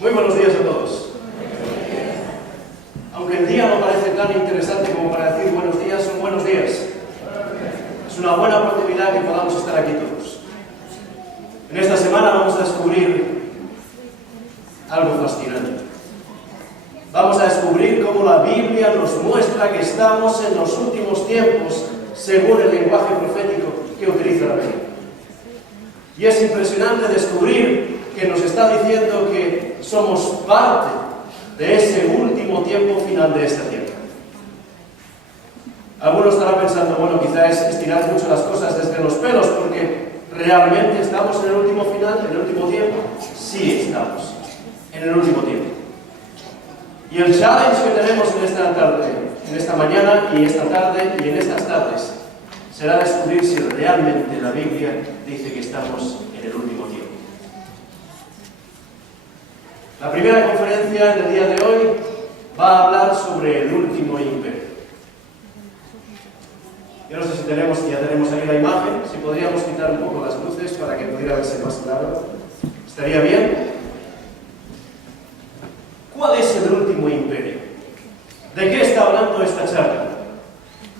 Muy buenos días a todos. Aunque el día no parece tan interesante como para decir buenos días, son buenos días. Es una buena oportunidad que podamos estar aquí todos. En esta semana vamos a descubrir algo fascinante. Vamos a descubrir cómo la Biblia nos muestra que estamos en los últimos tiempos según el lenguaje profético que utiliza la Biblia. Y es impresionante descubrir que nos está diciendo que somos parte de ese último tiempo final de esta tierra. Algunos estarán pensando, bueno, quizás es estirar mucho las cosas desde los pelos, porque ¿realmente estamos en el último final, en el último tiempo? Sí, estamos en el último tiempo. Y el challenge que tenemos en esta tarde, en esta mañana y esta tarde y en estas tardes, será descubrir si realmente la Biblia dice que estamos en el último tiempo. La primera conferencia del día de hoy va a hablar sobre el último imperio. Yo no sé si ya tenemos ahí la imagen, si podríamos quitar un poco las luces para que pudiera verse más claro. ¿Estaría bien? ¿Cuál es el último imperio? ¿De qué está hablando esta charla?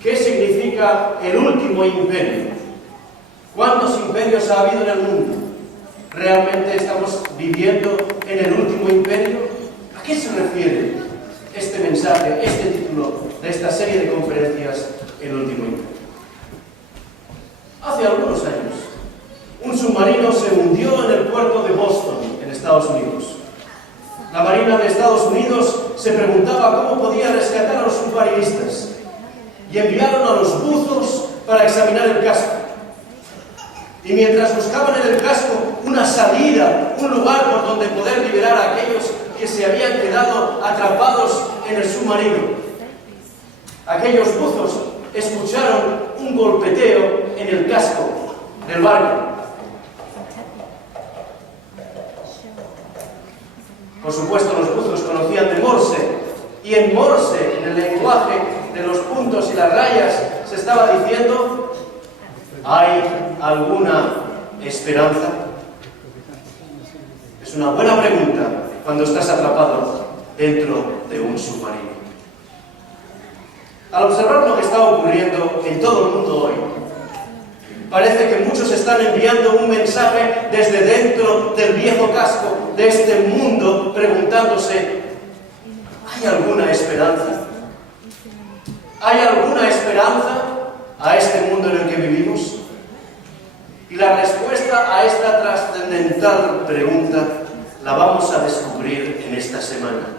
¿Qué significa el último imperio? ¿Cuántos imperios ha habido en el mundo? ¿Realmente estamos viviendo en el último imperio? ¿A qué se refiere este mensaje, este título de esta serie de conferencias, el último imperio? Hace algunos años, un submarino se hundió en el puerto de Boston, en Estados Unidos. La Marina de Estados Unidos se preguntaba cómo podía rescatar a los submarinistas y enviaron a los buzos para examinar el casco. Y mientras buscaban en el casco una salida, un lugar por donde poder liberar a aquellos que se habían quedado atrapados en el submarino, aquellos buzos escucharon un golpeteo en el casco del barco. Por supuesto, los buzos conocían de Morse, y en Morse, en el lenguaje de los puntos y las rayas, se estaba diciendo: ¿hay alguna esperanza? Es una buena pregunta cuando estás atrapado dentro de un submarino. Al observar lo que está ocurriendo en todo el mundo hoy, parece que muchos están enviando un mensaje desde dentro del viejo casco de este mundo, preguntándose: ¿hay alguna esperanza? ¿Hay alguna esperanza a este mundo en el que vivimos? Y la respuesta a esta trascendental pregunta la vamos a descubrir en esta semana,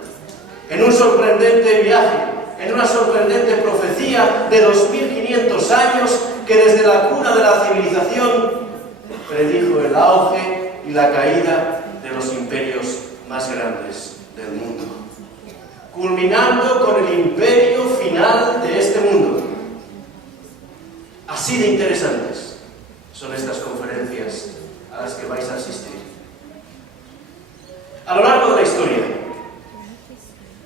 en un sorprendente viaje, en una sorprendente profecía de 2500 años que desde la cuna de la civilización predijo el auge y la caída de los imperios más grandes del mundo, culminando con el imperio final de este mundo. Así de interesantes son estas conferencias a las que vais a asistir. A lo largo de la historia,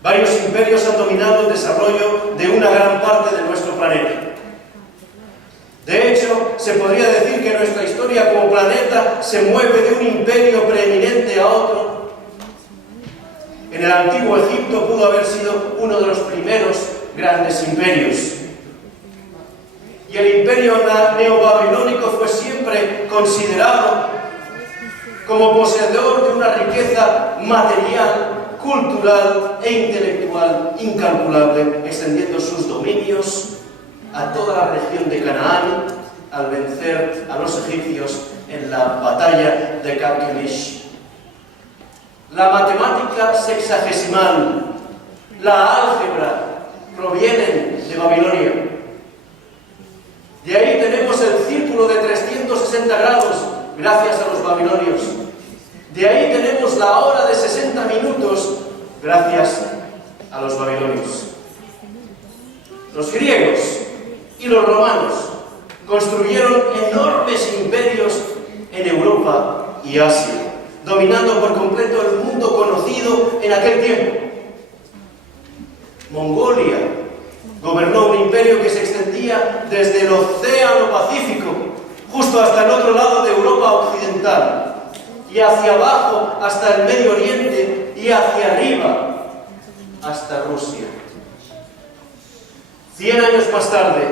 varios imperios han dominado el desarrollo de una gran parte de nuestro planeta. De hecho, se podría decir que nuestra historia como planeta se mueve de un imperio preeminente a otro. En el antiguo Egipto pudo haber sido uno de los primeros grandes imperios. Y el imperio neobabilónico fue siempre considerado como poseedor de una riqueza material, cultural e intelectual incalculable, extendiendo sus dominios a toda la región de Canaán al vencer a los egipcios en la batalla de Carquemish. La matemática sexagesimal, la álgebra, provienen de Babilonia. De ahí tenemos el círculo de 360 grados, gracias a los babilonios. De ahí tenemos la hora de 60 minutos, gracias a los babilonios. Los griegos y los romanos construyeron enormes imperios en Europa y Asia, dominando por completo el mundo conocido en aquel tiempo. Mongolia gobernó un imperio que se extendía desde el Océano Pacífico, justo hasta el otro lado de Europa occidental, y hacia abajo hasta el Medio Oriente y hacia arriba hasta Rusia. 100 años más tarde,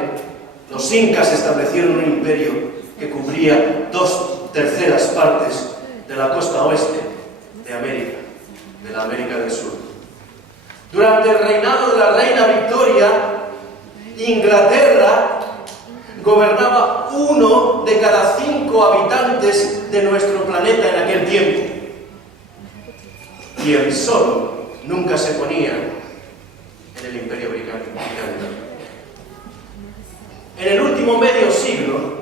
los incas establecieron un imperio que cubría 2/3 partes de la costa oeste de América, de la América del Sur. Durante el reinado de la reina Victoria, Inglaterra gobernaba 1 de cada 5 habitantes de nuestro planeta en aquel tiempo. Y el sol nunca se ponía en el Imperio Británico. En el último medio siglo,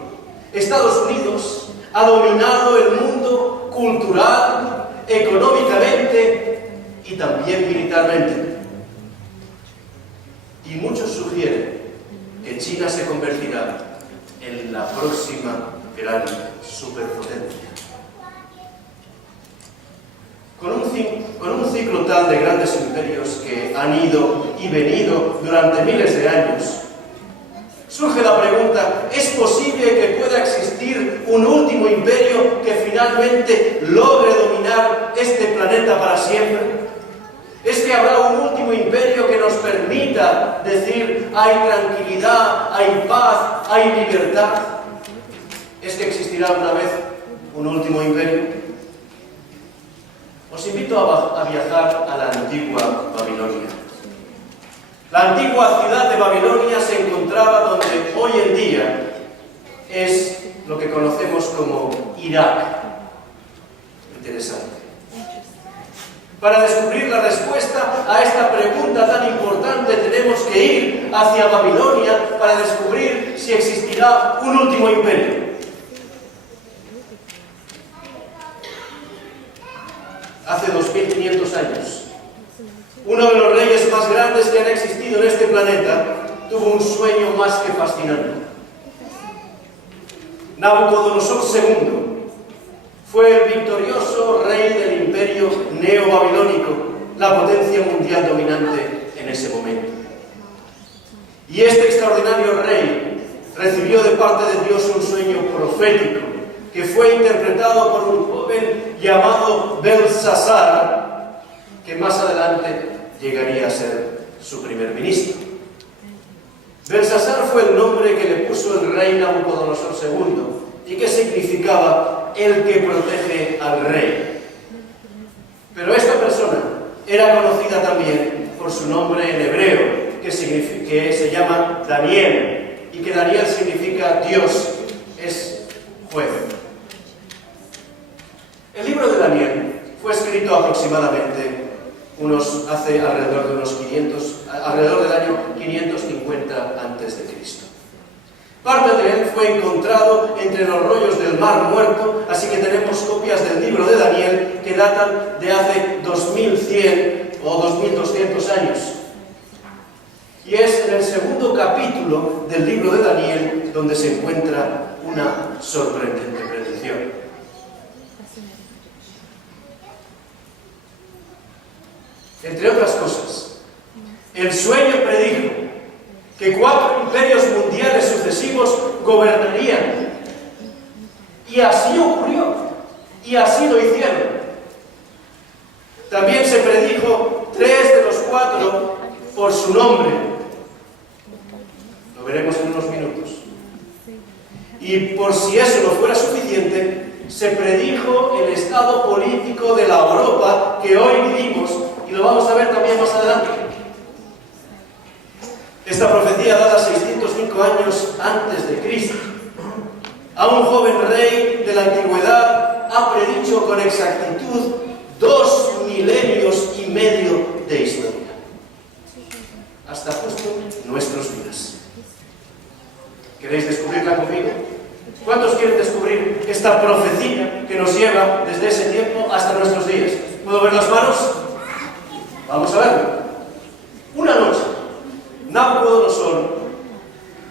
Estados Unidos ha dominado el mundo cultural, económicamente y también militarmente. Y muchos sugieren que China se convertirá en la próxima gran superpotencia. Con un ciclo tal de grandes imperios que han ido y venido durante miles de años, surge la pregunta: ¿es posible que pueda existir un último imperio que finalmente logre dominar este planeta para siempre? ¿Es que habrá un último imperio que nos permita decir hay tranquilidad, hay paz, hay libertad? ¿Es que existirá una vez un último imperio? Os invito a viajar a la antigua Babilonia. La antigua ciudad de Babilonia se encontraba donde hoy en día es lo que conocemos como Irak. Interesante. Para descubrir la respuesta a esta pregunta tan importante tenemos que ir hacia Babilonia para descubrir si existirá un último imperio. Hace 2500 años, uno de los reyes más grandes que han existido en este planeta tuvo un sueño más que fascinante. Nabucodonosor II fue el victorioso rey del imperio neobabilónico, la potencia mundial dominante en ese momento. Y este extraordinario rey recibió de parte de Dios un sueño profético que fue interpretado por un joven llamado Belsasar, que más adelante llegaría a ser su primer ministro. Belsasar fue el nombre que le puso el rey Nabucodonosor II y que significaba el que protege al rey. Pero esta persona era conocida también por su nombre en hebreo, que se llama Daniel, y que Daniel significa Dios es juez. El libro de Daniel fue escrito aproximadamente hace alrededor del año 550 a.C. Parte de él fue encontrado entre los rollos del Mar Muerto, así que tenemos copias del libro de Daniel que datan de hace 2100 o 2200 años. Y es en el segundo capítulo del libro de Daniel donde se encuentra una sorprendente predicción. Entre otras cosas, el sueño predijo que 4 imperios mundiales sucesivos gobernarían. Y así ocurrió, y así lo hicieron. También se predijo 3 de los 4 por su nombre. Lo veremos en unos minutos. Y por si eso no fuera suficiente, se predijo el estado político de la Europa que hoy vivimos, y lo vamos a ver también más adelante. Esta profecía dada 605 años antes de Cristo a un joven rey de la antigüedad ha predicho con exactitud 2 milenios y medio de historia, hasta justo nuestros días. ¿Queréis descubrirla conmigo? ¿Cuántos quieren descubrir esta profecía que nos lleva desde ese tiempo hasta nuestros días? ¿Puedo ver las manos? Vamos a verlo. Una noche, Nabucodonosor,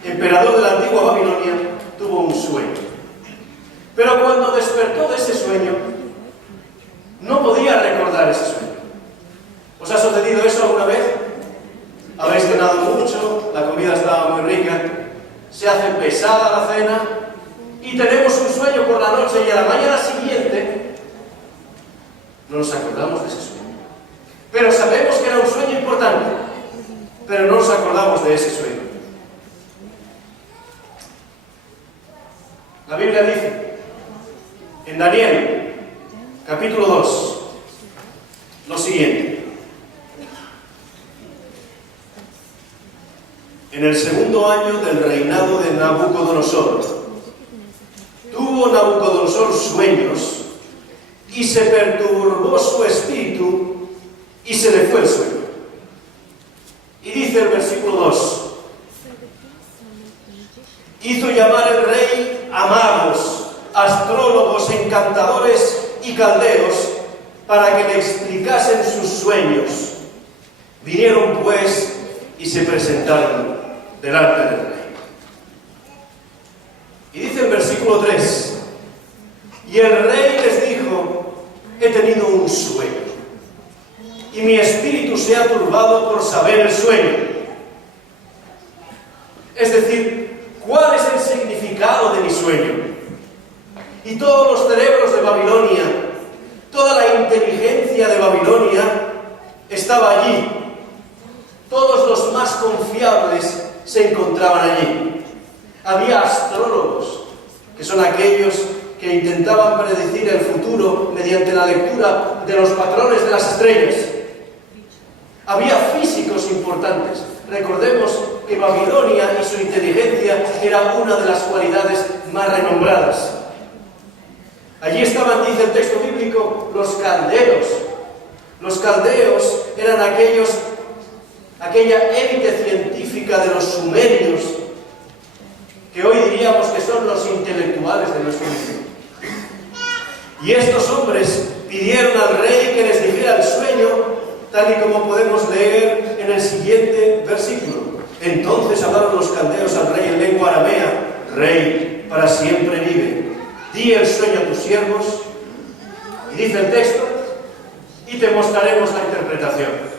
emperador de la antigua Babilonia, tuvo un sueño. Pero cuando despertó de ese sueño, no podía recordar ese sueño. ¿Os ha sucedido eso alguna vez? Habéis cenado mucho, la comida estaba muy rica, se hace pesada la cena y tenemos un sueño por la noche y a la mañana siguiente no nos acordamos de ese sueño. Pero sabemos que era un sueño importante, pero no nos acordamos de ese sueño. La Biblia dice, en Daniel, capítulo 2, lo siguiente. En el segundo año del reinado de Nabucodonosor, tuvo Nabucodonosor sueños y se perturbó su espíritu y se le fue el sueño. Y dice el versículo 2, hizo llamar el rey a magos, astrólogos, encantadores y caldeos para que le explicasen sus sueños. Vinieron pues y se presentaron delante del rey. Y dice el versículo 3, y el rey les dijo, he tenido un sueño, y mi espíritu se ha turbado por saber el sueño. Es decir, ¿cuál es el significado de mi sueño? Y todos los cerebros de Babilonia, toda la inteligencia de Babilonia estaba allí. Todos los más confiables se encontraban allí. Había astrólogos, que son aquellos que intentaban predecir el futuro mediante la lectura de los patrones de las estrellas. Había físicos importantes. Recordemos que Babilonia y su inteligencia era una de las cualidades más renombradas. Allí estaban, dice el texto bíblico, los caldeos. Los caldeos eran aquella élite científica de los sumerios, que hoy diríamos que son los intelectuales de nuestro mundo. Y estos hombres pidieron al rey que les dijera el sueño, tal y como podemos leer en el siguiente versículo. Entonces hablaron los caldeos al rey en lengua aramea, rey, para siempre vive. Di el sueño a tus siervos, y dice el texto, y te mostraremos la interpretación.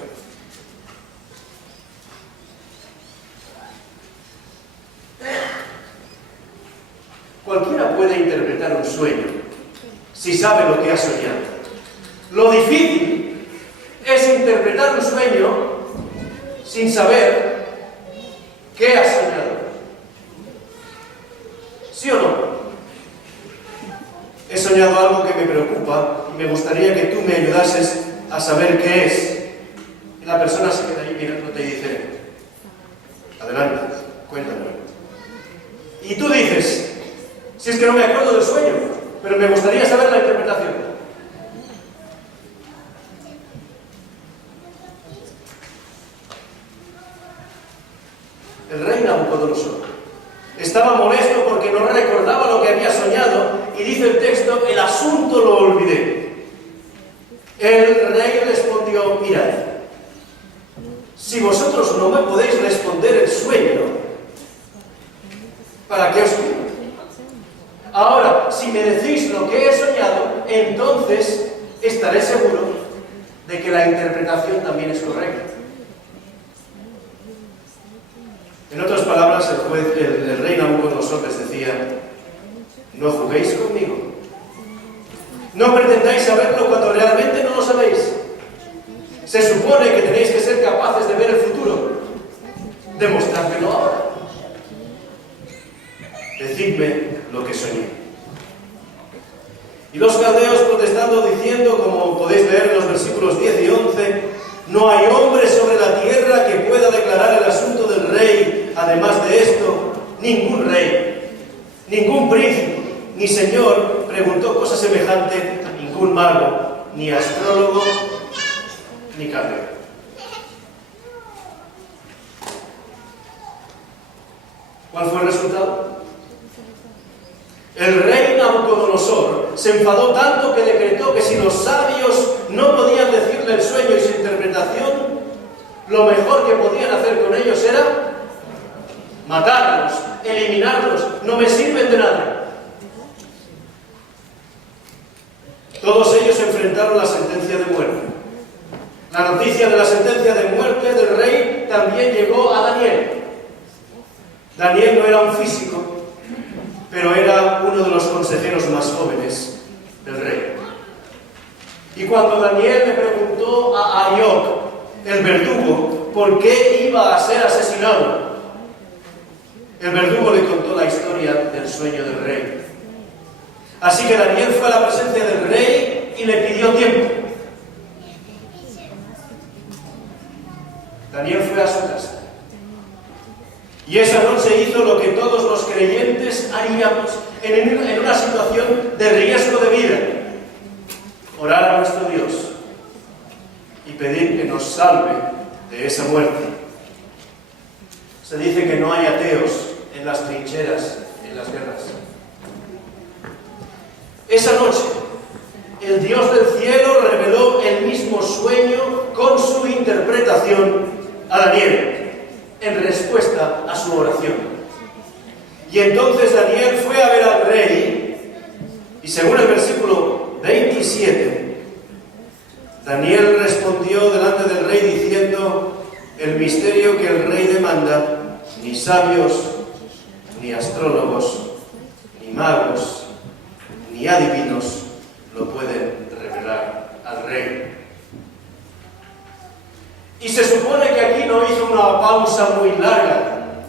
Cualquiera puede interpretar un sueño si sabe lo que ha soñado. Lo difícil es interpretar un sueño sin saber qué ha soñado. ¿Sí o no? He soñado algo que me preocupa y me gustaría que tú me ayudases a saber qué es. Y la persona se queda ahí mirándote y dice, adelante, cuéntame. Y tú dices, si es que no me acuerdo del sueño, pero me gustaría saber la interpretación. El rey Nabucodonosor estaba molesto porque no recordaba lo que había soñado y dice el texto, el asunto lo olvidé. El rey respondió, mirad, si vosotros no me podéis responder el sueño, ¿para qué os pido? Ahora, si me decís lo que he soñado, entonces estaré seguro de que la interpretación también es correcta. En otras palabras, el rey Nabucodonosor les decía, no juguéis conmigo. No pretendáis saberlo cuando realmente no lo sabéis. Se supone que tenéis que ser capaces de ver el futuro. Demostrádmelo ahora. Decidme lo que soñé. Y los caldeos protestando diciendo, como podéis leer en los versículos 10 y 11, no hay hombre sobre la tierra que pueda declarar el asunto del rey. Además de esto, ningún rey, ningún príncipe, ni señor preguntó cosa semejante a ningún mago, ni astrólogo, ni caldeo. ¿Cuál fue el resultado? El rey Nabucodonosor se enfadó tanto que decretó que si los sabios no podían decirle el sueño y su interpretación, lo mejor que podían hacer con ellos era matarlos, eliminarlos, no me sirven de nada. Todos ellos enfrentaron la sentencia de muerte. La noticia de la sentencia de muerte del rey también llegó a Daniel. Daniel no era un físico, pero era uno de los consejeros más jóvenes del rey. Y cuando Daniel le preguntó a Arioc, el verdugo, por qué iba a ser asesinado, el verdugo le contó la historia del sueño del rey. Así que Daniel fue a la presencia del rey y le pidió tiempo. Daniel fue a su casa. Y esa noche hizo lo que todos los creyentes haríamos en una situación de riesgo de vida. Orar a nuestro Dios y pedir que nos salve de esa muerte. Se dice que no hay ateos en las trincheras, en las guerras. Esa noche, el Dios del cielo reveló el mismo sueño con su interpretación a Daniel, en respuesta a su oración. Y entonces Daniel fue a ver al rey, y según el versículo 27, Daniel respondió delante del rey diciendo: el misterio que el rey demanda, ni sabios, ni astrólogos, ni magos, ni adivinos lo pueden revelar al rey. Y se supone que aquí no hizo una pausa muy larga,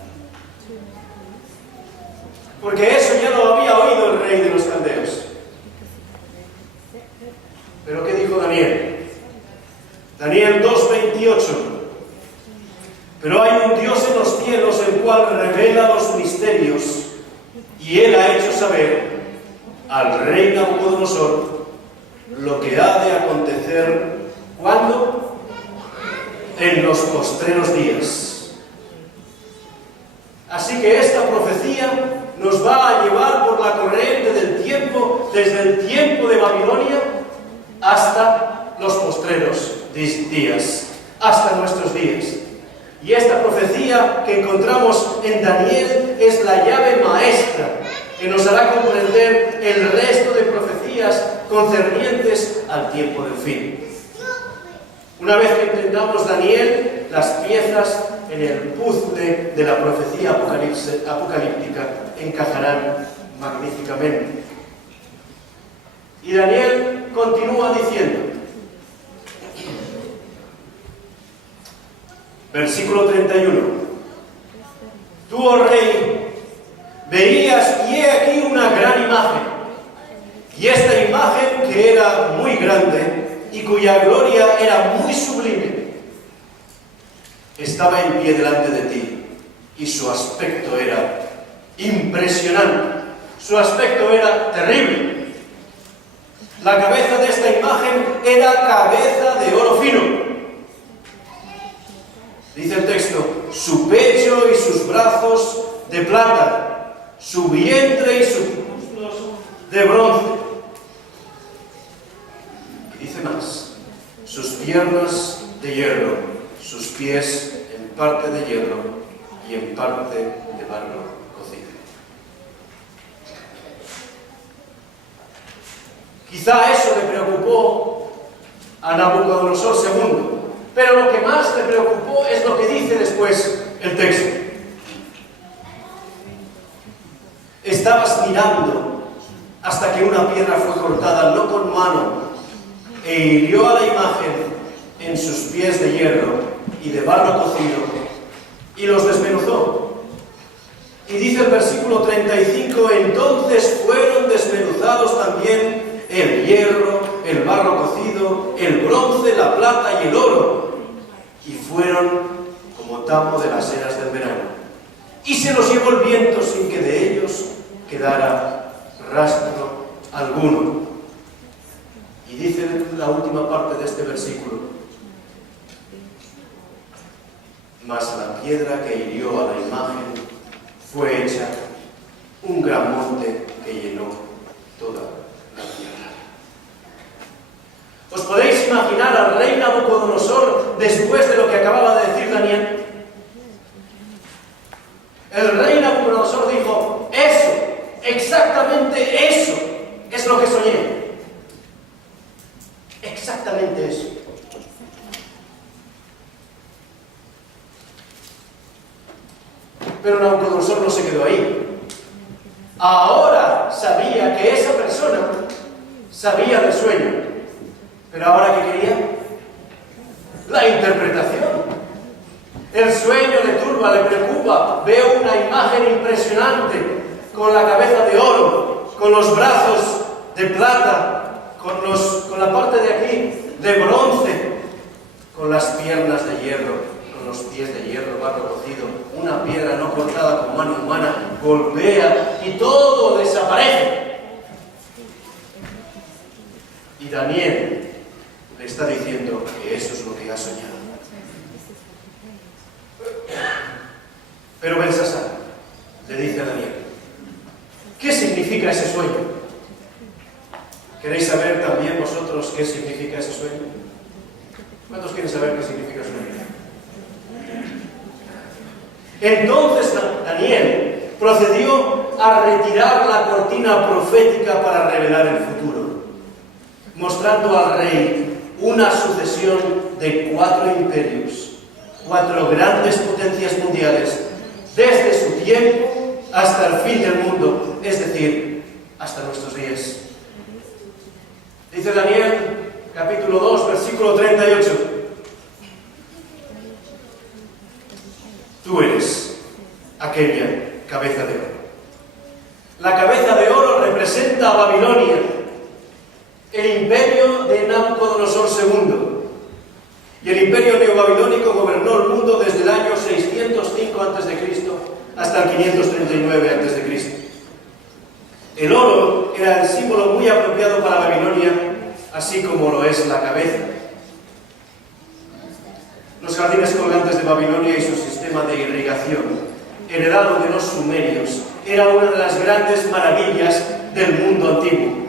porque eso ya lo había oído el rey de los caldeos. ¿Pero qué dijo Daniel? Daniel 2:28. Pero hay un Dios en los cielos el cual revela los misterios, y él ha hecho saber al rey Nabucodonosor lo que ha de acontecer. ¿Cuándo? En los postreros días. Así que esta profecía nos va a llevar por la corriente del tiempo, desde el tiempo de Babilonia hasta los postreros días, hasta nuestros días. Y esta profecía que encontramos en Daniel es la llave maestra que nos hará comprender el resto de profecías concernientes al tiempo del fin. Una vez que entendamos Daniel, las piezas en el puzzle de la profecía apocalíptica encajarán magníficamente. Y Daniel continúa diciendo, versículo 31, tú, oh rey, veías y he aquí una gran imagen, y esta imagen que era muy grande y cuya gloria era muy sublime, estaba en pie delante de ti, y su aspecto era impresionante, su aspecto era terrible. La cabeza de esta imagen era cabeza de oro fino. Dice el texto, su pecho y sus brazos de plata, su vientre y sus muslos de bronce. Y dice más, sus piernas de hierro, sus pies en parte de hierro y en parte de barro cocido. Quizá eso le preocupó a Nabucodonosor II, pero lo que más le preocupó es lo que dice después el texto. Estabas mirando hasta que una piedra fue cortada, no con mano, e hirió a la imagen en sus pies de hierro y de barro cocido, y los desmenuzó. Y dice el versículo 35, entonces fueron desmenuzados también el hierro, el barro cocido, el bronce, la plata y el oro, y fueron como tamo de las eras del verano. Y se los llevó el viento sin que de ellos quedara rastro alguno. Y dice la última parte de este versículo, mas la piedra que hirió a la imagen fue hecha un gran monte que llenó toda la tierra. ¿Os podéis imaginar al rey Nabucodonosor después de lo que acababa de decir Daniel? El rey Nabucodonosor dijo, eso, exactamente eso, es lo que soñé. Exactamente eso. Pero Nabucodonosor no se quedó ahí. Ahora sabía que esa persona sabía del sueño. Pero ahora, ¿qué quería? La interpretación. El sueño le turba, le preocupa. Veo una imagen impresionante con la cabeza de oro, con los brazos de plata, con la parte de aquí de bronce, con las piernas de hierro, con los pies de hierro, barro cocido. Una piedra no cortada con mano humana golpea y todo desaparece. Y Daniel le está diciendo que eso es lo que ha soñado. Pero Belsasar le dice a Daniel: ¿qué significa ese sueño? ¿Queréis saber también vosotros qué significa ese sueño? ¿Cuántos quieren saber qué significa ese sueño? Entonces Daniel procedió a retirar la cortina profética para revelar el futuro, mostrando al rey una sucesión de 4 imperios, 4 grandes potencias mundiales, desde su tiempo hasta el fin del mundo, es decir, hasta nuestros días. Dice Daniel, capítulo 2, versículo 38. Tú eres aquella cabeza de oro. La cabeza de oro representa a Babilonia, el imperio de Nabucodonosor II. Y el imperio neobabilónico gobernó el mundo desde el año 605 a.C. hasta el 539 a.C. El oro era el símbolo muy apropiado para Babilonia, así como lo es la cabeza. Los jardines colgantes de Babilonia y su sistema de irrigación, heredado de los sumerios, era una de las grandes maravillas del mundo antiguo.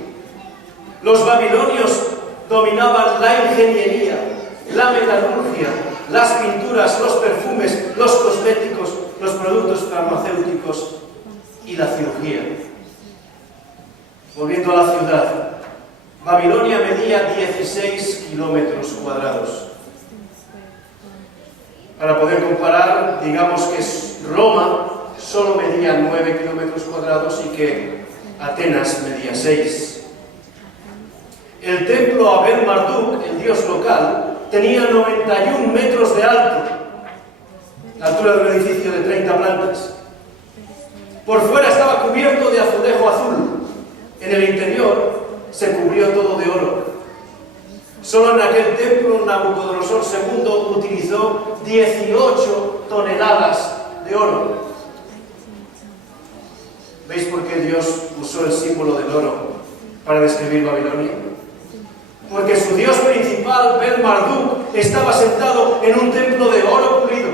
Los babilonios dominaban la ingeniería, la metalurgia, las pinturas, los perfumes, los cosméticos, los productos farmacéuticos y la cirugía. Volviendo a la ciudad, Babilonia medía 16 kilómetros cuadrados. Para poder comparar, digamos que Roma solo medía 9 kilómetros cuadrados y que Atenas medía 6. El templo Abel Marduk, el dios local, tenía 91 metros de alto, la altura de un edificio de 30 plantas. Por fuera estaba cubierto de azulejo azul. En el interior se cubrió todo de oro. Solo en aquel templo Nabucodonosor II utilizó 18 toneladas de oro. ¿Veis por qué Dios usó el símbolo del oro para describir Babilonia? Porque su dios principal, Bel Marduk, estaba sentado en un templo de oro pulido.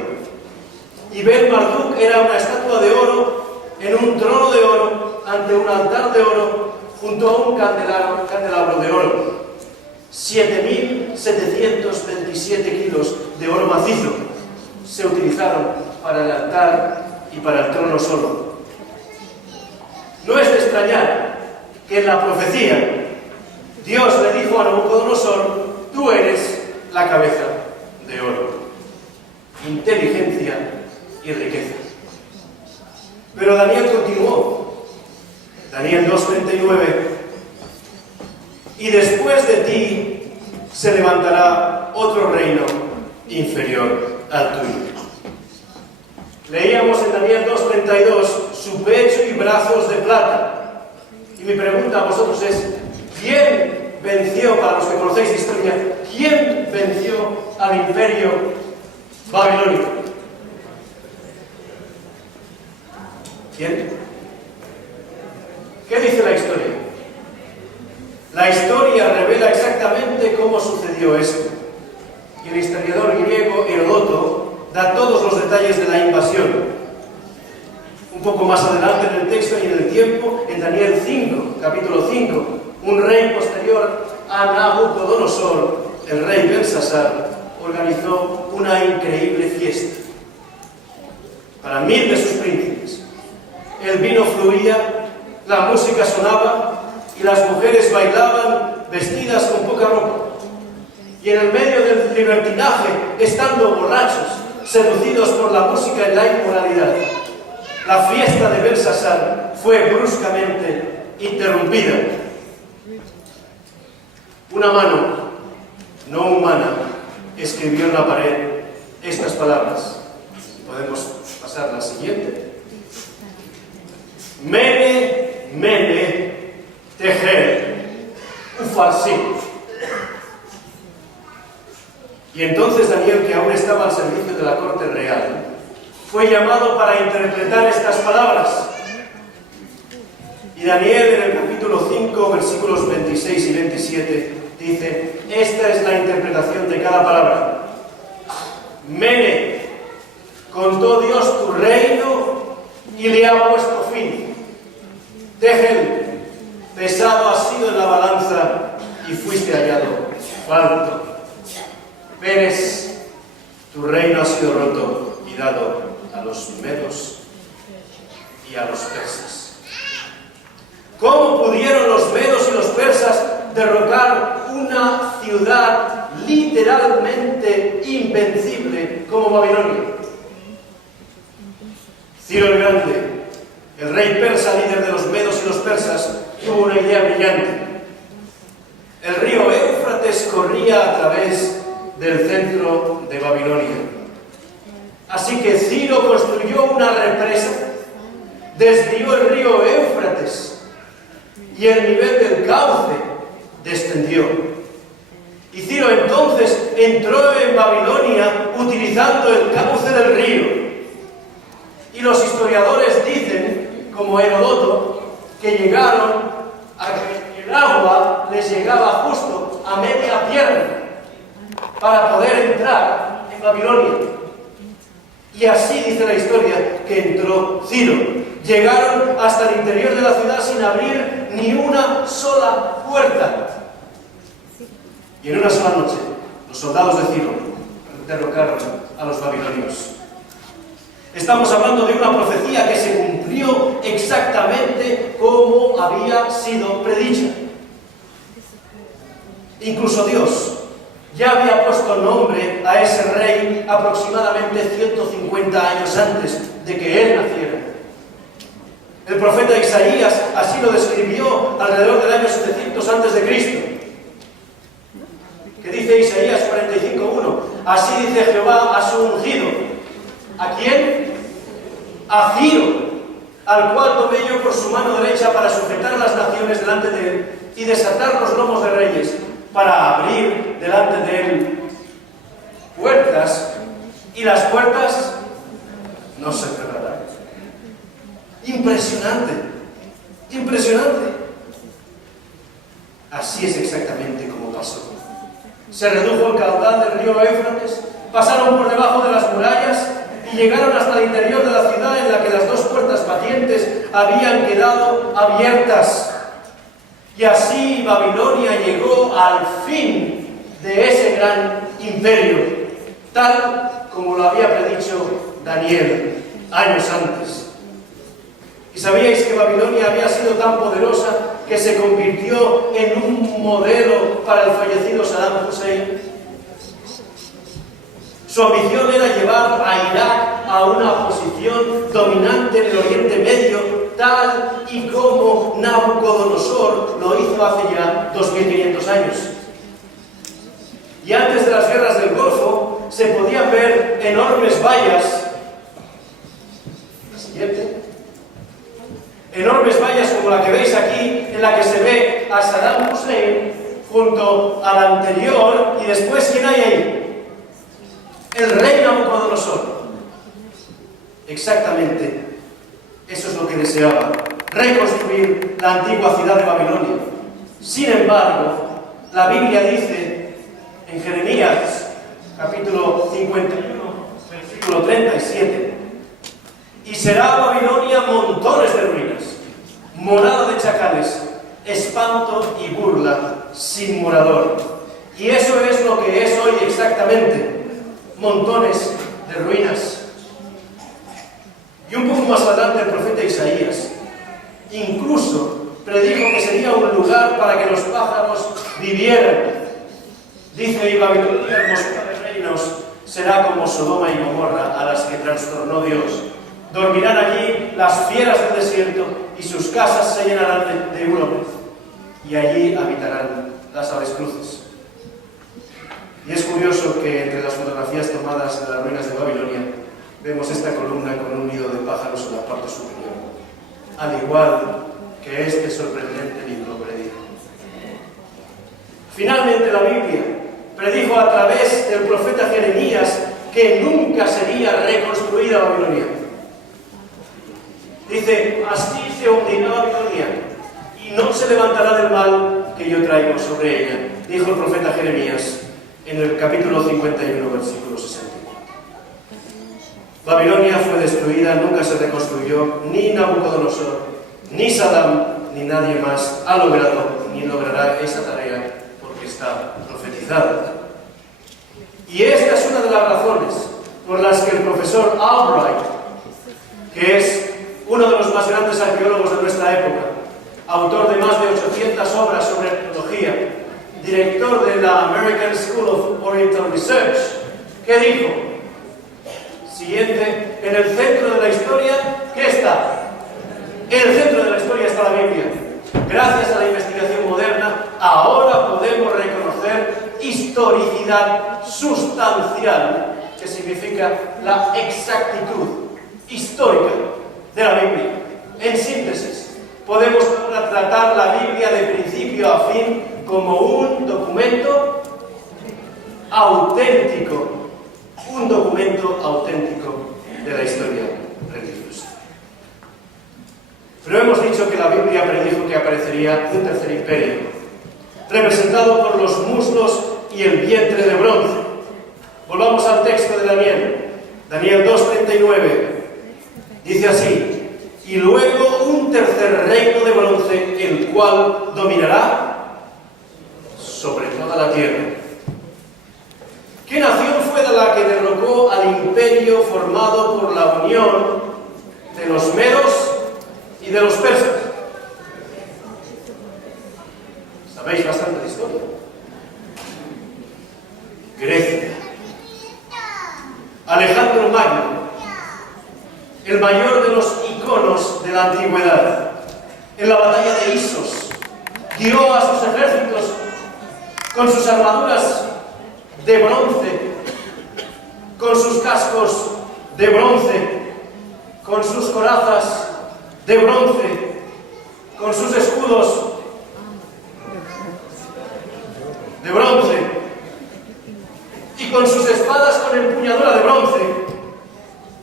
Y Bel Marduk era una estatua de oro en un trono de oro ante un altar de oro junto a un candelabro de oro. 7.727 kilos de oro macizo se utilizaron para el altar y para el trono solo. No es de extrañar que en la profecía Dios le dijo a Nabucodonosor: tú eres la cabeza de oro, inteligencia y riqueza. Pero Daniel continuó. Daniel 2:39. Y después de ti se levantará otro reino inferior al tuyo. Leíamos en Daniel 2:32, su pecho y brazos de plata. Y mi pregunta a vosotros es: ¿quién venció, para los que conocéis historia, quién venció al imperio babilónico? ¿Quién? ¿Qué dice la historia? La historia revela exactamente cómo sucedió esto. Y el historiador griego Heródoto da todos los detalles de la invasión. Un poco más adelante en el texto y en el tiempo, en Daniel 5, capítulo 5, un rey posterior a Nabucodonosor, el rey Belsasar, organizó una increíble fiesta para 1000 de sus príncipes. El vino fluía, la música sonaba y las mujeres bailaban vestidas con poca ropa. Y en el medio del libertinaje, estando borrachos, seducidos por la música y la inmoralidad, la fiesta de Belsasar fue bruscamente interrumpida. Una mano no humana, escribió en la pared estas palabras. Podemos pasar a la siguiente. Mene, mene, tejer, ufarsin. Y entonces Daniel, que aún estaba al servicio de la corte real, fue llamado para interpretar estas palabras. Y Daniel, en el capítulo 5, versículos 26 y 27, dice: esta es la interpretación de cada palabra. Mene, contó Dios tu reino y le ha puesto fin. Tegel, pesado has sido en la balanza y fuiste hallado falto. Peres, tu reino ha sido roto y dado a los medos y a los persas. ¿Cómo pudieron los medos y los persas derrocar una ciudad literalmente invencible como Babilonia? Ciro el Grande, el rey persa, líder de los medos y los persas, tuvo una idea brillante. El río Éufrates corría a través del centro de Babilonia. Así que Ciro construyó una represa, desvió el río Éufrates y el nivel del cauce descendió. Y Ciro entonces entró en Babilonia utilizando el cauce del río. Y los historiadores dicen, como Heródoto, que llegaron a que el agua les llegaba justo a media pierna para poder entrar en Babilonia. Y así dice la historia que entró Ciro. Llegaron hasta el interior de la ciudad sin abrir ni una sola puerta. Y en una sola noche, los soldados de Ciro derrocaron a los babilonios. Estamos hablando de una profecía que se cumplió exactamente como había sido predicha. Incluso Dios ya había puesto nombre a ese rey aproximadamente 150 años antes de que él naciera. El profeta Isaías así lo describió alrededor del año 700 antes de Cristo. Que dice Isaías 45:1: así dice Jehová a su ungido. ¿A quién? A Ciro, al cual tomé yo por su mano derecha para sujetar las naciones delante de él y desatar los lomos de reyes, para abrir delante de él puertas, y las puertas no se cerrarán. Impresionante, impresionante. Así es exactamente como pasó. Se redujo el caudal del río Éufrates, pasaron por debajo de las murallas y llegaron hasta el interior de la ciudad, en la que las dos puertas batientes habían quedado abiertas. Y así Babilonia llegó al fin de ese gran imperio, tal como lo había predicho Daniel años antes. ¿Y sabíais que Babilonia había sido tan poderosa que se convirtió en un modelo para el fallecido Saddam Hussein? Su ambición era llevar a Irak a una posición dominante en el Oriente Medio, tal y como Nabucodonosor lo hizo hace ya 2500 años. Y antes de las guerras del Golfo se podían ver enormes vallas. La siguiente. Enormes vallas como la que veis aquí, en la que se ve a Saddam Hussein junto al anterior, y después ¿quién hay ahí? El rey Nabucodonosor. Exactamente eso es lo que deseaba, reconstruir la antigua ciudad de Babilonia. Sin embargo, la Biblia dice en Jeremías capítulo 51, versículo 37: y será Babilonia montones de ruinas, morada de chacales, espanto y burla sin morador. Y eso es lo que es hoy exactamente: montones de ruinas. Y un poco más adelante el profeta Isaías incluso predijo que sería un lugar para que los pájaros vivieran. Dice: y Babilonia, hermosura de reinos, será como Sodoma y Gomorra, a las que trastornó Dios. Dormirán allí las fieras del desierto, y sus casas se llenarán de hurones, y allí habitarán las avestruces. curioso que entre las fotografías tomadas de las ruinas de Babilonia vemos esta columna con un nido de pájaros en la parte superior, al igual que este sorprendente libro predijo. Finalmente la Biblia predijo a través del profeta Jeremías que nunca sería reconstruida Babilonia. Dice, así se hundirá Babilonia y no se levantará del mal que yo traigo sobre ella, dijo el profeta Jeremías en el capítulo 51, versículo 60. Babilonia fue destruida, nunca se reconstruyó, ni Nabucodonosor, ni Saddam, ni nadie más ha logrado ni logrará esa tarea porque está profetizada. Y esta es una de las razones por las que el profesor Albright, que es uno de los más grandes arqueólogos de nuestra época, autor de más de 800 obras sobre arqueología, director de la American School of Oriental Research, que dijo, siguiente, en el centro de la historia, ¿qué está? En el centro de la historia está la Biblia. Gracias a la investigación moderna, ahora podemos reconocer historicidad sustancial, que significa la exactitud histórica de la Biblia. En síntesis, podemos ahora tratar la Biblia de principio a fin como un documento auténtico de la historia religiosa. Pero hemos dicho que la Biblia predijo que aparecería un tercer imperio, representado por los muslos y el vientre de bronce. Volvamos al texto de Daniel. Daniel 2:39. Dice así: y luego un tercer reino de bronce, el cual dominará sobre toda la tierra. ¿Qué nación fue la que derrocó al imperio formado por la unión de los medos y de los persas? ¿Sabéis bastante de historia? Grecia. Alejandro Magno, el mayor de los iconos de la antigüedad, en la batalla de Isos, guió a sus ejércitos con sus armaduras de bronce, con sus cascos de bronce, con sus corazas de bronce, con sus escudos de bronce y con sus espadas con empuñadura de bronce.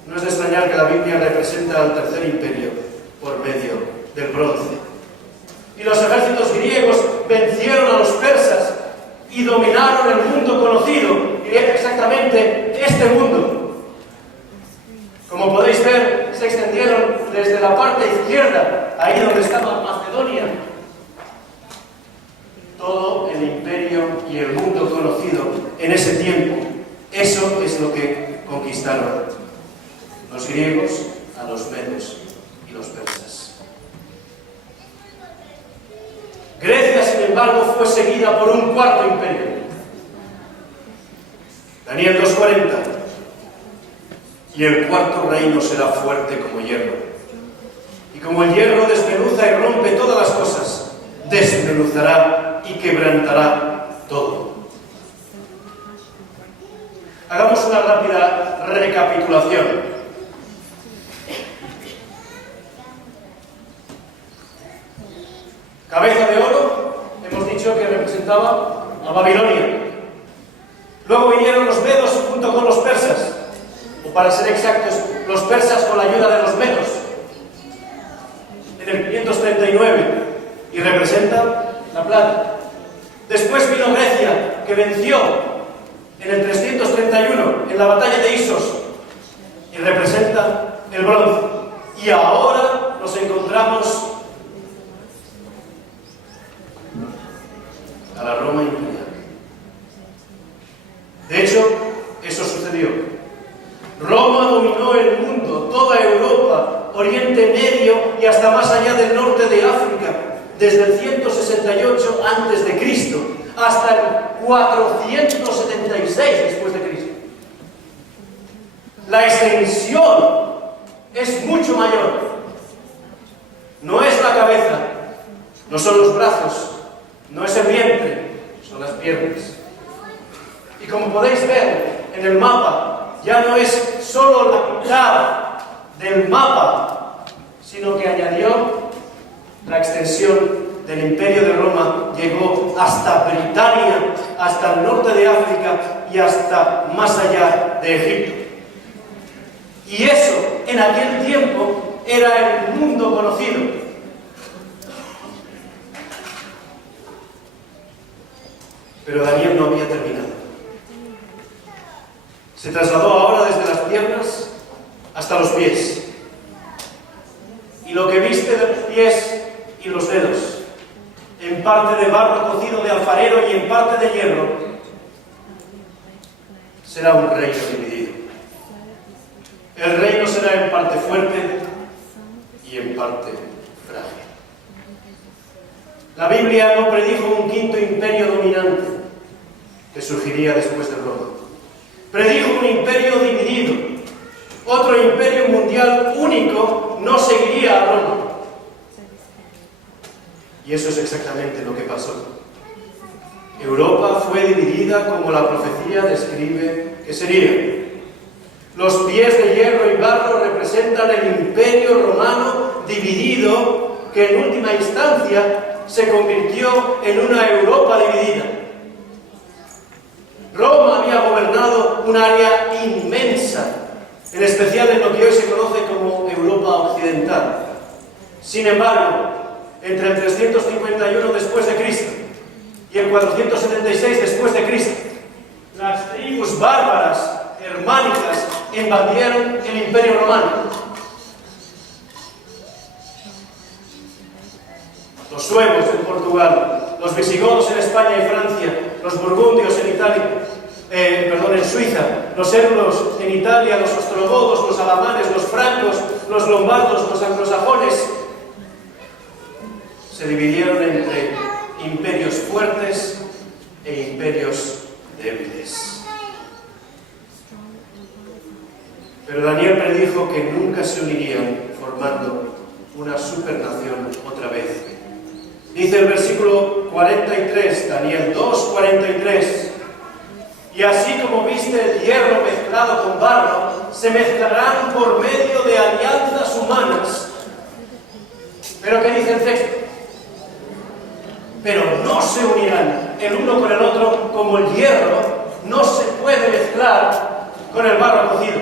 No es de extrañar que la Biblia representa al tercer imperio por medio del bronce. Y los ejércitos griegos vencieron a los persas y dominaron el mundo conocido, y exactamente este mundo. Como podéis ver, se extendieron desde la parte izquierda, ahí donde estaba Macedonia, todo el imperio y el mundo conocido en ese tiempo. Eso es lo que conquistaron los griegos a los medos y los persas. Grecia, sin embargo, fue seguida por un cuarto imperio. Daniel 2:40. Y el cuarto reino será fuerte como hierro. Y como el hierro desmenuza y rompe todas las cosas, desmenuzará y quebrantará todo. Hagamos una rápida recapitulación. Cabeza de oro, hemos dicho que representaba a Babilonia. Luego vinieron los medos junto con los persas, o para ser exactos, los persas con la ayuda de los medos, en el 539, y representa la plata. Después vino Grecia, que venció en el 331, en la batalla de Isos, y representa el bronce. Y ahora nos encontramos a la Roma imperial. De hecho, eso sucedió. Roma dominó el mundo, toda Europa, Oriente Medio y hasta más allá del norte de África, desde el 168 a.C. hasta el 476 después de Cristo. La extensión es mucho mayor. No es la cabeza, no son los brazos, no es el vientre, son las piernas. Y como podéis ver en el mapa, ya no es solo la mitad del mapa, sino que añadió la extensión del Imperio de Roma, llegó hasta Britania, hasta el norte de África y hasta más allá de Egipto. Y eso, en aquel tiempo, era el mundo conocido. Pero Daniel no había terminado. Se trasladó ahora desde las piernas hasta los pies. Y lo que viste de los pies y los dedos, en parte de barro cocido de alfarero y en parte de hierro, será un reino dividido. El reino será en parte fuerte y en parte frágil. La Biblia no predijo un quinto imperio dominante que surgiría después de Roma. Predijo un imperio dividido. Otro imperio mundial único no seguiría a Roma. Y eso es exactamente lo que pasó. Europa fue dividida como la profecía describe que sería. Los pies de hierro y barro representan el imperio romano dividido, que en última instancia se convirtió en una Europa dividida. Roma había gobernado un área inmensa, en especial en lo que hoy se conoce como Europa occidental. Sin embargo, entre el 351 después de Cristo y el 476 después de Cristo, las tribus bárbaras germánicas invadieron el Imperio Romano. Los suevos en Portugal, los visigodos en España y Francia, los burgundios en Italia, en Suiza, los euros en Italia, los ostrogodos, los alamanes, los francos, los lombardos, los anglosajones, se dividieron entre imperios fuertes e imperios débiles. Pero Daniel predijo que nunca se unirían formando una supernación otra vez. Dice el versículo 43, Daniel 2:43, y así como viste el hierro mezclado con barro, se mezclarán por medio de alianzas humanas. ¿Pero qué dice el texto? Pero no se unirán el uno con el otro, como el hierro no se puede mezclar con el barro cocido.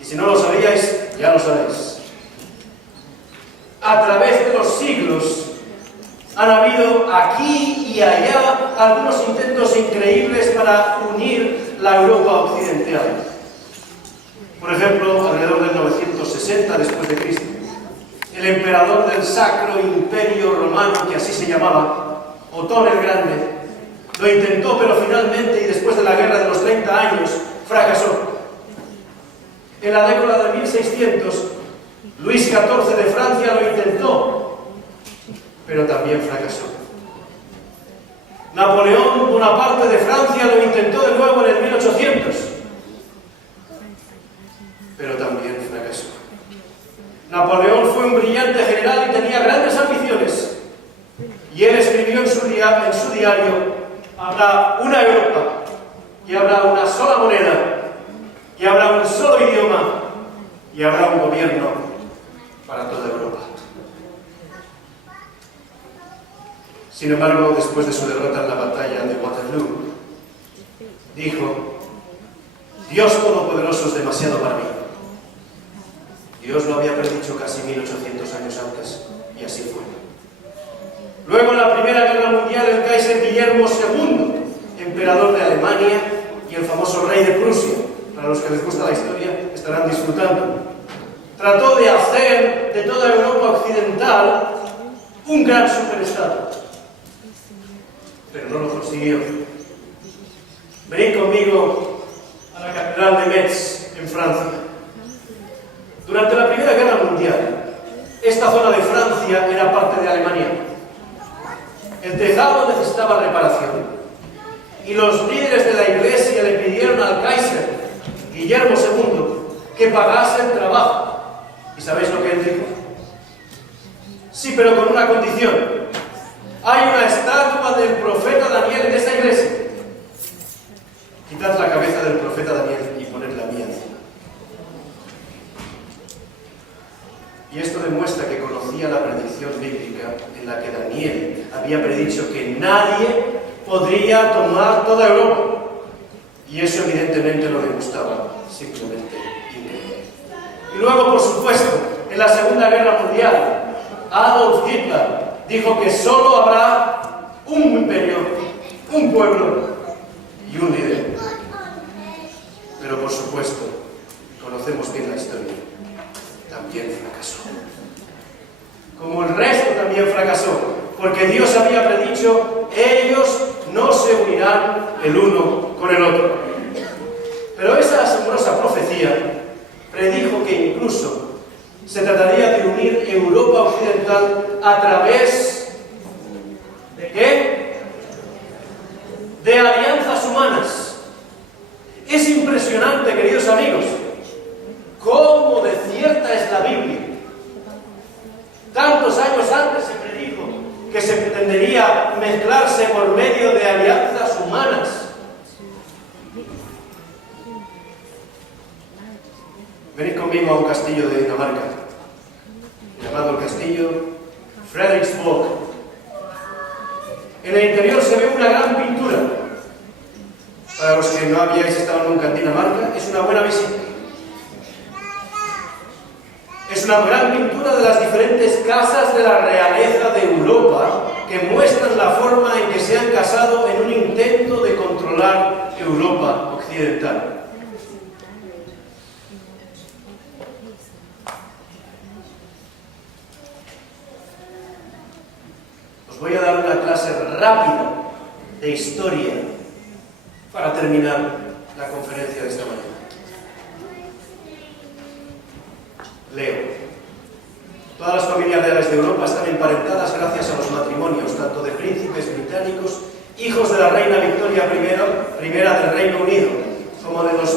Y si no lo sabíais, ya lo sabéis. A través de los siglos han habido aquí y allá algunos intentos increíbles para unir la Europa occidental. Por ejemplo, alrededor del 960 después de Cristo, el emperador del Sacro Imperio Romano, que así se llamaba, Otón el Grande, lo intentó, pero finalmente, y después de la guerra de los 30 años, fracasó. En la década de 1600, Luis XIV de Francia lo intentó, pero también fracasó. Napoleón Bonaparte de Francia lo intentó de nuevo en el 1800, pero también fracasó. Napoleón fue un brillante general y tenía grandes ambiciones, y él escribió en su diario: habrá una Europa, y habrá una sola moneda, y habrá un solo idioma, y habrá un gobierno para toda Europa. Sin embargo, después de su derrota en la batalla de Waterloo, dijo: Dios Todopoderoso es demasiado para mí. Dios lo había predicho casi 1800 años antes, y así fue. Luego, en la Primera Guerra Mundial, el Kaiser Guillermo II, emperador de Alemania y el famoso rey de Prusia, para los que les gusta la historia, estarán disfrutando, trató de hacer de toda Europa occidental un gran superestado, pero no lo consiguió. Venid conmigo a la Catedral de Metz, en Francia. Durante la Primera Guerra Mundial, esta zona de Francia era parte de Alemania. El tejado necesitaba reparación, y los líderes de la Iglesia le pidieron al Kaiser Guillermo II que pagase el trabajo. ¿Y sabéis lo que él dijo? Sí, pero con una condición. Hay una estatua del profeta Daniel en esta iglesia. Quitad la cabeza del profeta Daniel y poned la mía encima. Y esto demuestra que conocía la predicción bíblica en la que Daniel había predicho que nadie podría tomar toda Europa. Y eso evidentemente no le gustaba, simplemente increíble. Y luego, por supuesto, en la Segunda Guerra Mundial, Adolf Hitler dijo que solo habrá un imperio, un pueblo y un líder. Pero por supuesto, conocemos bien la historia, también fracasó. Como el resto también fracasó, porque Dios había predicho, ellos no se unirán el uno con el otro. Pero esa asombrosa profecía predijo que incluso se trataría de unir Europa occidental a través ¿de qué? De alianzas humanas. Es impresionante, queridos amigos, cómo de cierta es la Biblia. Tantos años antes se predijo que se pretendería mezclarse por medio de alianzas humanas. Venid conmigo a un castillo de Dinamarca, llamado el castillo Frederiksborg. En el interior se ve una gran pintura. Para los que no habíais estado nunca en Dinamarca, es una buena visita. Es una gran pintura de las diferentes casas de la realeza de Europa que muestran la forma en que se han casado en un intento de controlar Europa occidental. Os voy a dar una clase rápida de historia para terminar la conferencia de esta mañana. Leo. Todas las familias reales de Europa están emparentadas gracias a los matrimonios tanto de príncipes británicos, hijos de la reina Victoria I del Reino Unido, como de los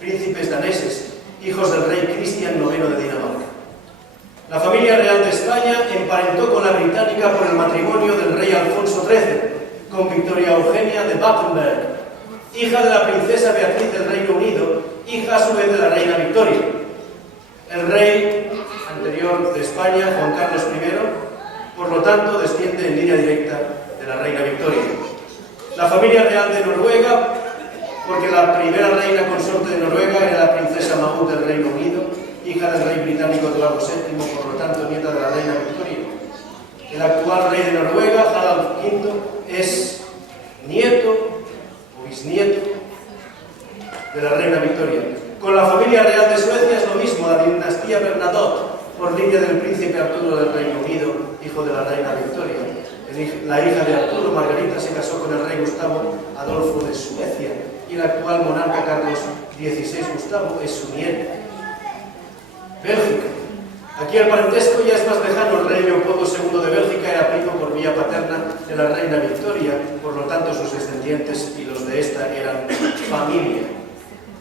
príncipes daneses, hijos del rey Cristian IX de Dinamarca. La familia real de España emparentó con la británica por el matrimonio del rey Alfonso XIII, con Victoria Eugenia de Battenberg, hija de la princesa Beatriz del Reino Unido, hija a su vez de la reina Victoria. El rey anterior de España, Juan Carlos I, por lo tanto, desciende en línea directa de la reina Victoria. La familia real de Noruega, porque la primera reina consorte de Noruega era la princesa Maud del Reino Unido, hija del rey británico Eduardo VII, por lo tanto, nieta de la reina Victoria. El actual rey de Noruega, Harald V, es nieto o bisnieto de la reina Victoria. Con la familia real de Suecia es lo mismo, la dinastía Bernadotte, por línea del príncipe Arturo del Reino Unido, hijo de la reina Victoria. La hija de Arturo, Margarita, se casó con el rey Gustavo Adolfo de Suecia y el actual monarca Carlos XVI Gustavo es su nieto. Bélgica. Aquí el parentesco ya es más lejano. El rey Leopoldo II de Bélgica era primo por vía paterna de la reina Victoria, por lo tanto sus descendientes y los de esta eran familia.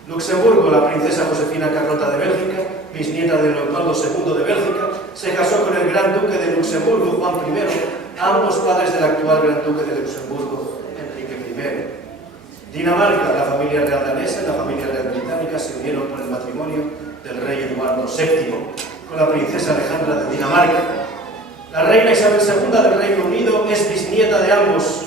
Luxemburgo, la princesa Josefina Carlota de Bélgica, bisnieta de Leopoldo II de Bélgica, se casó con el gran duque de Luxemburgo, Juan I, ambos padres del actual gran duque de Luxemburgo, Enrique I. Dinamarca, la familia real danesa y la familia real británica se unieron por el matrimonio del rey Eduardo VII con la princesa Alejandra de Dinamarca. La reina Isabel II del Reino Unido es bisnieta de ambos.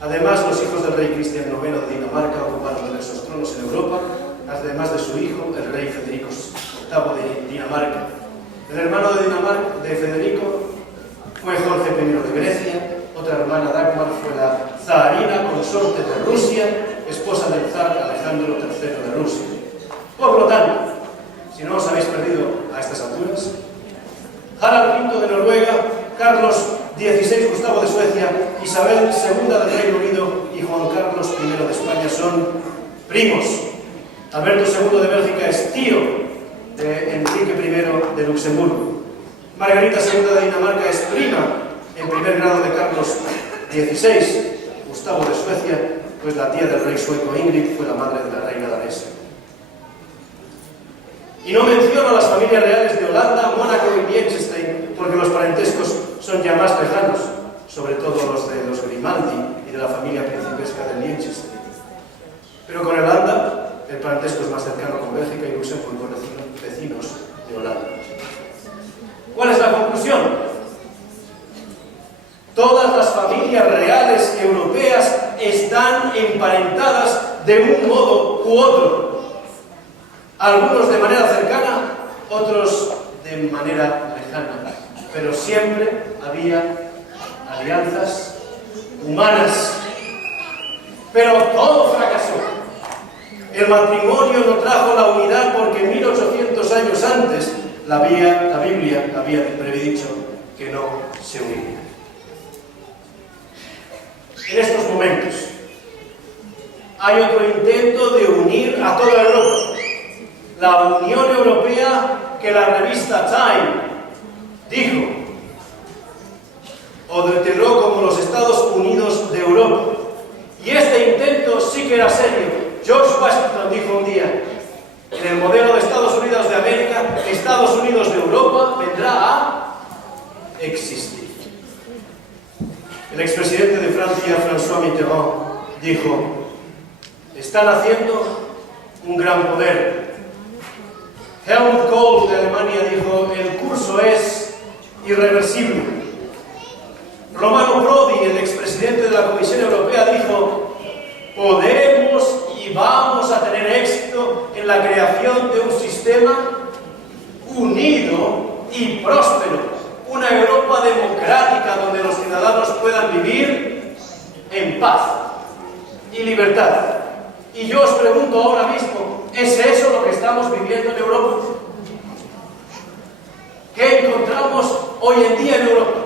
Además, los hijos del rey Cristian IX de Dinamarca ocuparon diversos tronos en Europa, además de su hijo, el rey Federico VIII de Dinamarca. El hermano de Federico fue Jorge I de Grecia, otra hermana Dagmar fue la zarina consorte de Rusia, esposa del zar Alejandro III de Rusia. Por lo tanto, si no os habéis perdido a estas alturas, Harald V de Noruega, Carlos XVI Gustavo de Suecia, Isabel II del Reino Unido y Juan Carlos I de España son primos. Alberto II de Bélgica es tío de Enrique I de Luxemburgo. Margarita II de Dinamarca es prima en primer grado de Carlos XVI Gustavo de Suecia, pues la tía del rey sueco Ingrid fue la madre de la reina danesa. Y no menciono a las familias reales de Holanda, Mónaco y Liechtenstein, porque los parentescos son ya más lejanos, sobre todo los de los Grimaldi y de la familia principesca de Liechtenstein. Pero con Holanda, el parentesco es más cercano con Bélgica y Luxemburgo, vecinos de Holanda. ¿Cuál es la conclusión? Todas las familias reales europeas están emparentadas de un modo u otro. Algunos de manera cercana, otros de manera lejana. Pero siempre había alianzas humanas. Pero todo fracasó. El matrimonio no trajo la unidad porque 1800 años antes la Biblia había predicho que no se uniría. En estos momentos hay otro intento de unir a toda Europa. La Unión Europea, que la revista Time dijo o deuteró como los Estados Unidos de Europa. Y este intento sí que era serio. George Washington dijo un día: en el modelo de Estados Unidos de América, Estados Unidos de Europa vendrá a existir. El expresidente de Francia, François Mitterrand, dijo: están haciendo un gran poder. Helmut Kohl de Alemania dijo: el curso es irreversible. Romano Prodi, el expresidente de la Comisión Europea, dijo: podemos y vamos a tener éxito en la creación de un sistema unido y próspero. Una Europa democrática donde los ciudadanos puedan vivir en paz y libertad. Y yo os pregunto ahora mismo, ¿es eso lo que estamos viviendo en Europa? ¿Qué encontramos hoy en día en Europa?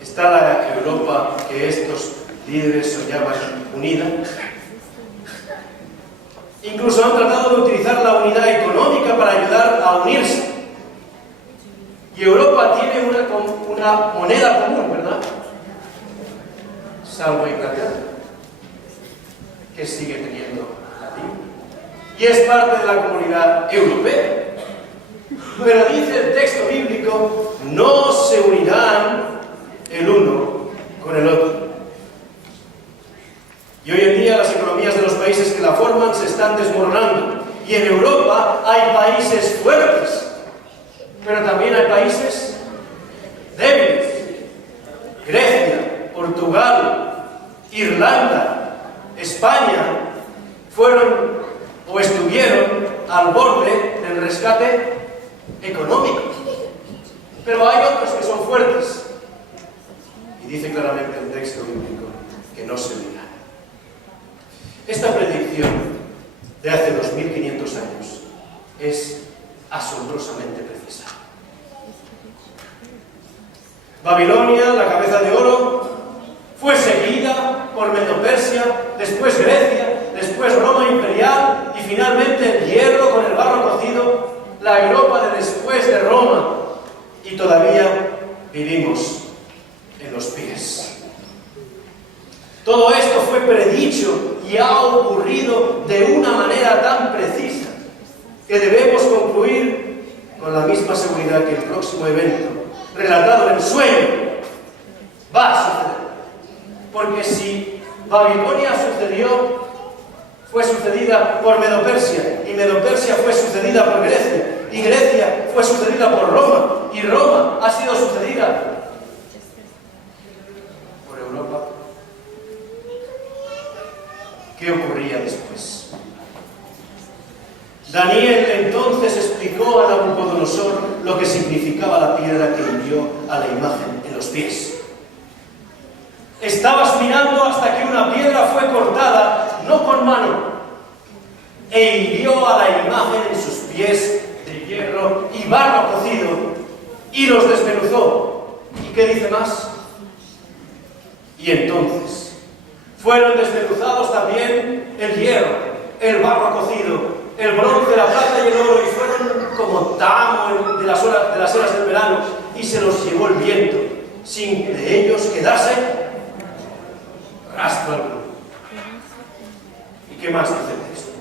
¿Está la Europa que estos líderes soñaban unida? Incluso han tratado de utilizar la unidad económica para ayudar a unirse. Y Europa tiene una moneda común, ¿verdad? Salvo Inglaterra, que sigue teniendo la libra. Y es parte de la comunidad europea. Pero dice el texto bíblico: no se unirán el uno con el otro. Y hoy en día las economías de los países que la forman se están desmoronando. Y en Europa hay países fuertes, pero también hay países débiles. Grecia, Portugal, Irlanda, España fueron o estuvieron al borde del rescate económico. Pero hay otros que son fuertes. Y dice claramente el texto bíblico que no se unirán. Esta predicción de hace 2500 años es asombrosamente precisa. Babilonia, la cabeza de oro, fue seguida por Medo-Persia, después Grecia, después Roma imperial y finalmente el hierro con el barro cocido, la Europa de después de Roma. Y todavía vivimos en los pies. Todo esto fue predicho y ha ocurrido de una manera tan precisa que debemos concluir con la misma seguridad que el próximo evento, relatado en el sueño, va a suceder. Porque si Babilonia fue sucedida por Medo-Persia, y Medo-Persia fue sucedida por Grecia, y Grecia fue sucedida por Roma, y Roma ha sido sucedida por Europa, ¿qué ocurría después? Daniel entonces explicó a Nabucodonosor lo que significaba la piedra que hirió a la imagen en los pies. Estabas mirando hasta que una piedra fue cortada, no con mano, e hirió a la imagen en sus pies de hierro y barro cocido, y los desmenuzó. ¿Y qué dice más? Y entonces fueron desmenuzados también el hierro, el barro cocido, el bronce, la plata y el oro, y fueron como tamo de las horas del verano, y se los llevó el viento, sin que de ellos quedase rastro alguno. ¿Y qué más dice el texto?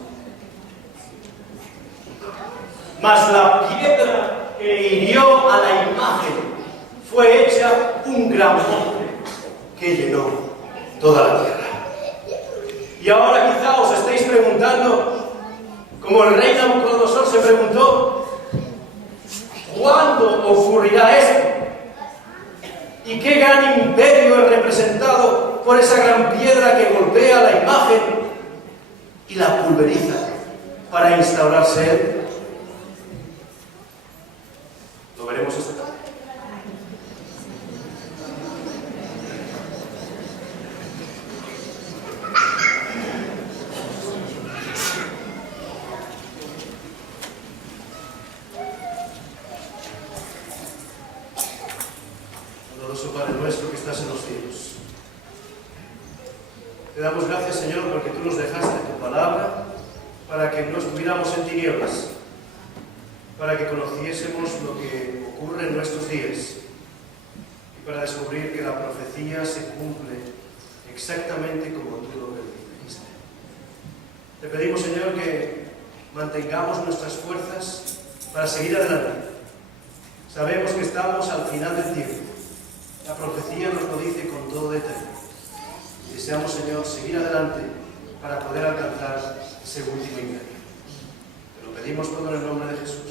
Mas la piedra que hirió a la imagen fue hecha un gran monte que llenó toda la tierra. Y ahora quizá os estéis preguntando, como el rey Nabucodonosor se preguntó, ¿cuándo ocurrirá esto? ¿Y qué gran imperio es representado por esa gran piedra que golpea la imagen y la pulveriza para instaurarse él? Lo veremos esta tarde. Amoroso Padre nuestro que estás en los cielos, te damos gracias, Señor, porque tú nos dejaste tu palabra para que no estuviéramos en tinieblas, para que conociésemos lo que ocurre en nuestros días y para descubrir que la profecía se cumple exactamente como tú lo dijiste. Te pedimos, Señor, que mantengamos nuestras fuerzas para seguir adelante. Sabemos que estamos al final del tiempo. La profecía nos lo dice con todo detalle. Y deseamos, Señor, seguir adelante para poder alcanzar ese último imperio. Te lo pedimos todo en el nombre de Jesús.